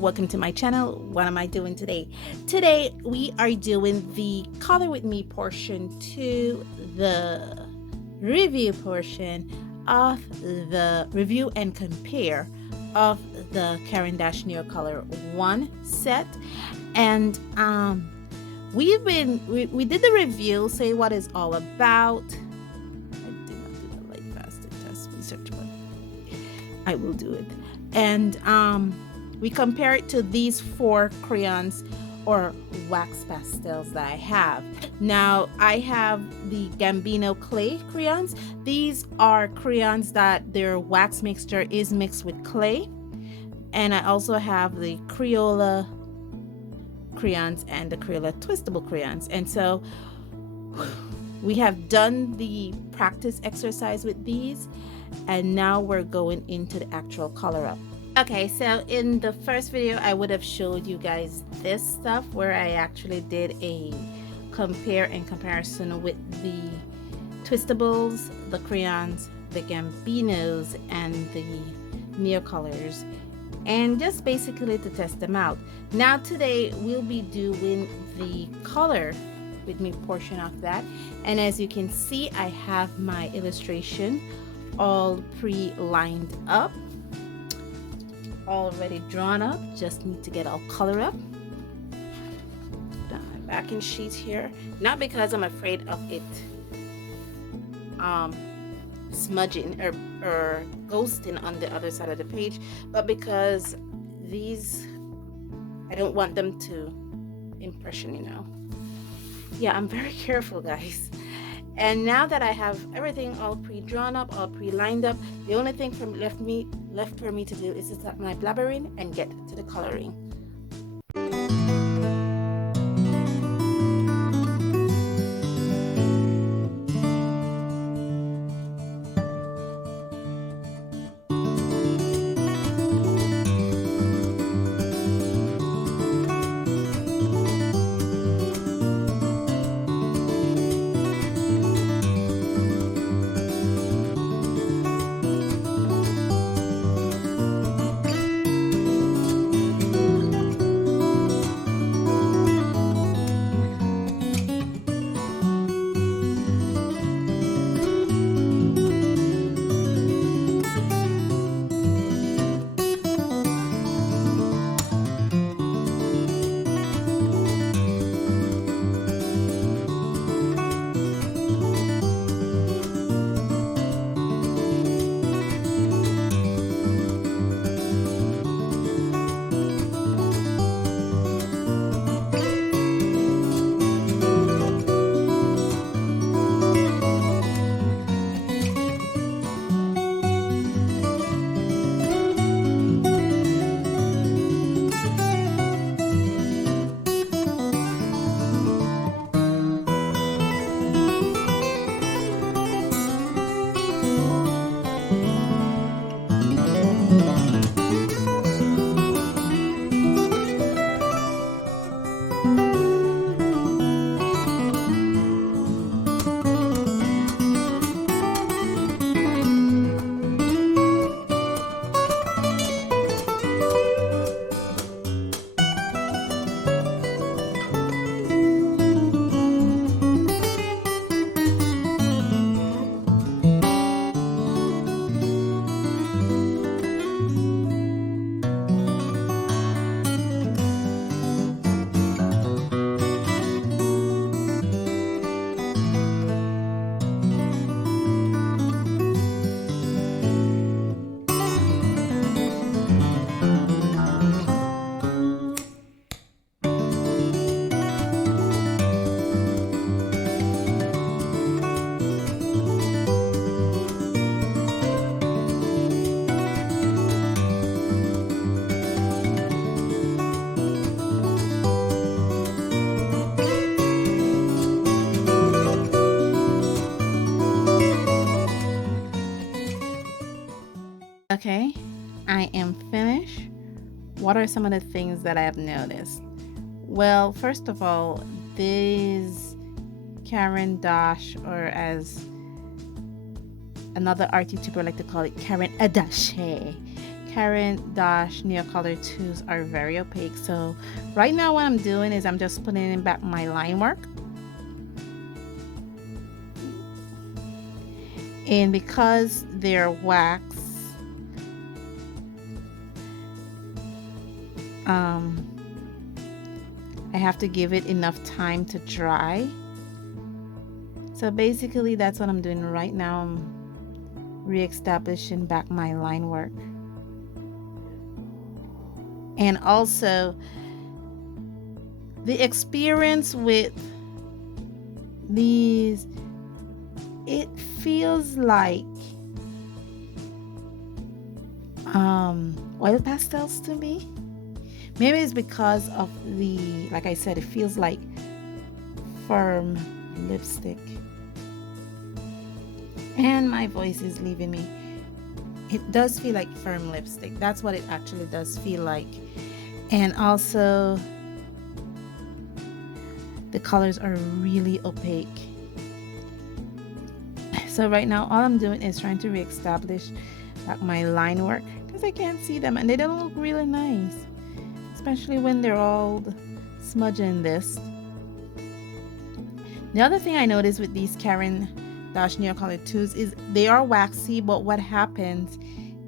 welcome to my channel. What am I doing today? Today we are doing the color with me portion to the review portion of the review and compare of the Caran D'ache Neocolour I set. And we did the review, say what it's all about. I did not do the light fast test research one. I will do it. And we compare it to these 4 crayons or wax pastels that I have. Now I have the Bambino Clay Crayons. These are crayons that their wax mixture is mixed with clay. And I also have the Crayola Crayons and the Crayola Twistable Crayons. And so we have done the practice exercise with these, and now we're going into the actual color up. Okay, so in the first video I would have showed you guys this stuff where I actually did a compare and comparison with the Twistables, the crayons, the Gambinos, and the Neocolors, and just basically to test them out. Now today we'll be doing the color with me portion of that, and as you can see I have my illustration all pre-lined up, already drawn up, just need to get all color up. Put on my backing sheet here, not because I'm afraid of it smudging or ghosting on the other side of the page, but because these, I don't want them to impression, you know. Yeah, I'm very careful, guys. And now that I have everything all pre-drawn up, all pre-lined up, the only thing left for me to do is to stop my blabbering and get to the coloring. Okay, I am finished. What are some of the things that I have noticed? Well, first of all, these Caran D'ache, or as another art YouTuber like to call it, Caran D'ache Caran D'ache Neocolour IIs are very opaque. So right now what I'm doing is I'm just putting in back my line work. And because they're wax, I have to give it enough time to dry. So basically that's what I'm doing right now. I'm re-establishing back my line work. And also the experience with these, it feels like oil pastels to me. Maybe it's because of the, like I said, it feels like firm lipstick. And my voice is leaving me. It does feel like firm lipstick. That's what it actually does feel like. And also the colors are really opaque. So right now all I'm doing is trying to re-establish like my line work because I can't see them and they don't look really nice, especially when they're all smudging this. The other thing I noticed with these Caran D'ache Neocolour IIs is they are waxy, but what happens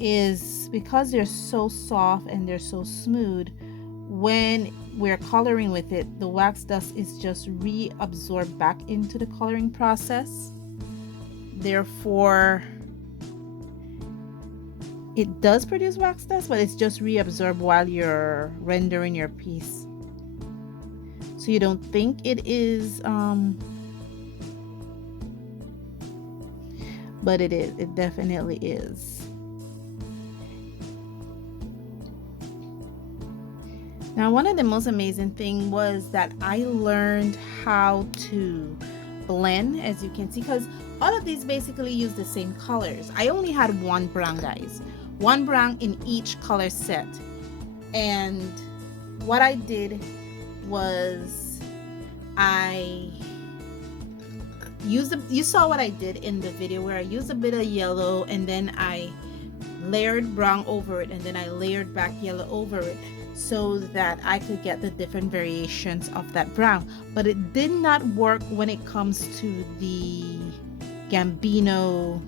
is because they're so soft and they're so smooth, when we're coloring with it, the wax dust is just reabsorbed back into the coloring process. Therefore, it does produce wax dust, but it's just reabsorbed while you're rendering your piece. So you don't think it is, but it is. It definitely is. Now, one of the most amazing things was that I learned how to blend, as you can see, because all of these basically use the same colors. I only had one brown, guys, one brown in each color set. And what I did was I used you saw what I did in the video where I used a bit of yellow and then I layered brown over it and then I layered back yellow over it so that I could get the different variations of that brown. But it did not work when it comes to the Bambino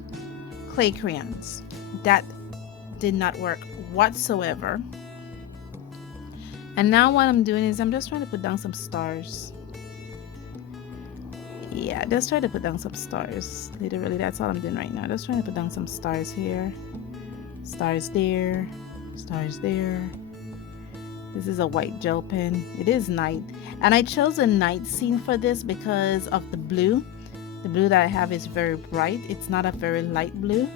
Clay Crayons. That did not work whatsoever. And now what I'm doing is I'm just trying to put down some stars. Yeah, just try to put down some stars. Literally, that's all I'm doing right now. Just trying to put down some stars here, stars there, stars there. This is a white gel pen. It is night, and I chose a night scene for this because of the blue. The blue that I have is very bright. It's not a very light blue,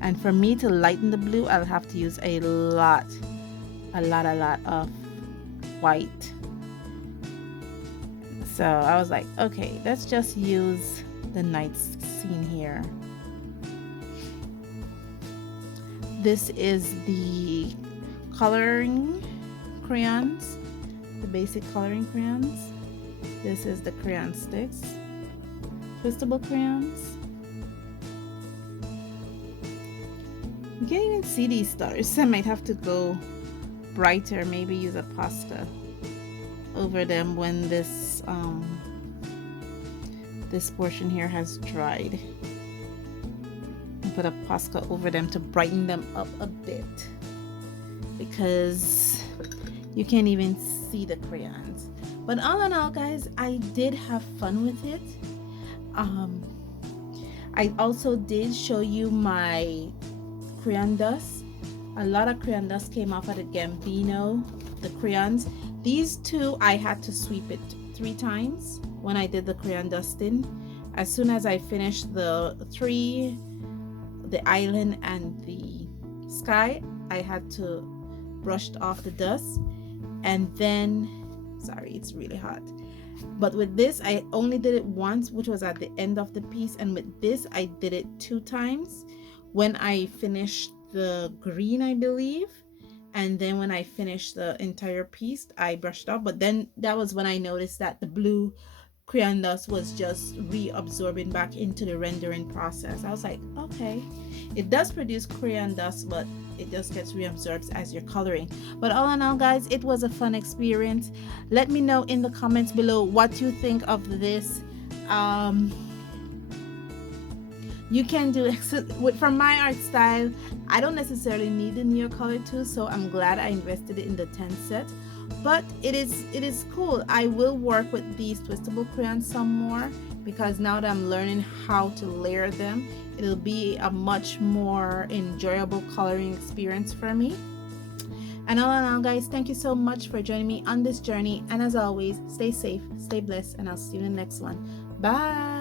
and for me to lighten the blue, I'll have to use a lot of white. So I was like, okay, let's just use the night scene here. This is the coloring crayons, the basic coloring crayons. This is the crayon sticks, twistable crayons. You can't even see these stars. I might have to go brighter, maybe use a pasta over them when this this portion here has dried, and put a Posca over them to brighten them up a bit because you can't even see the crayons. But all in all, guys, I did have fun with it. I also did show you my crayon dust. A lot of crayon dust came off of the Bambino, the crayons. These two, I had to sweep it 3 times when I did the crayon dusting. As soon as I finished the 3, the island and the sky, I had to brush off the dust. And then, sorry, it's really hot. But with this, I only did it once, which was at the end of the piece. And with this, I did it 2 times. When I finished the green, I believe. And then when I finished the entire piece, I brushed off. But then that was when I noticed that the blue crayon dust was just reabsorbing back into the rendering process. I was like, okay, it does produce crayon dust, but it just gets reabsorbed as you're coloring. But all in all, guys, it was a fun experience. Let me know in the comments below what you think of this. You can do from my art style. I don't necessarily need the Neocolor tool, so I'm glad I invested in the 10 set. But it is cool. I will work with these twistable crayons some more, because now that I'm learning how to layer them, it'll be a much more enjoyable coloring experience for me. And all in all, guys, thank you so much for joining me on this journey. And as always, stay safe, stay blessed, and I'll see you in the next one. Bye.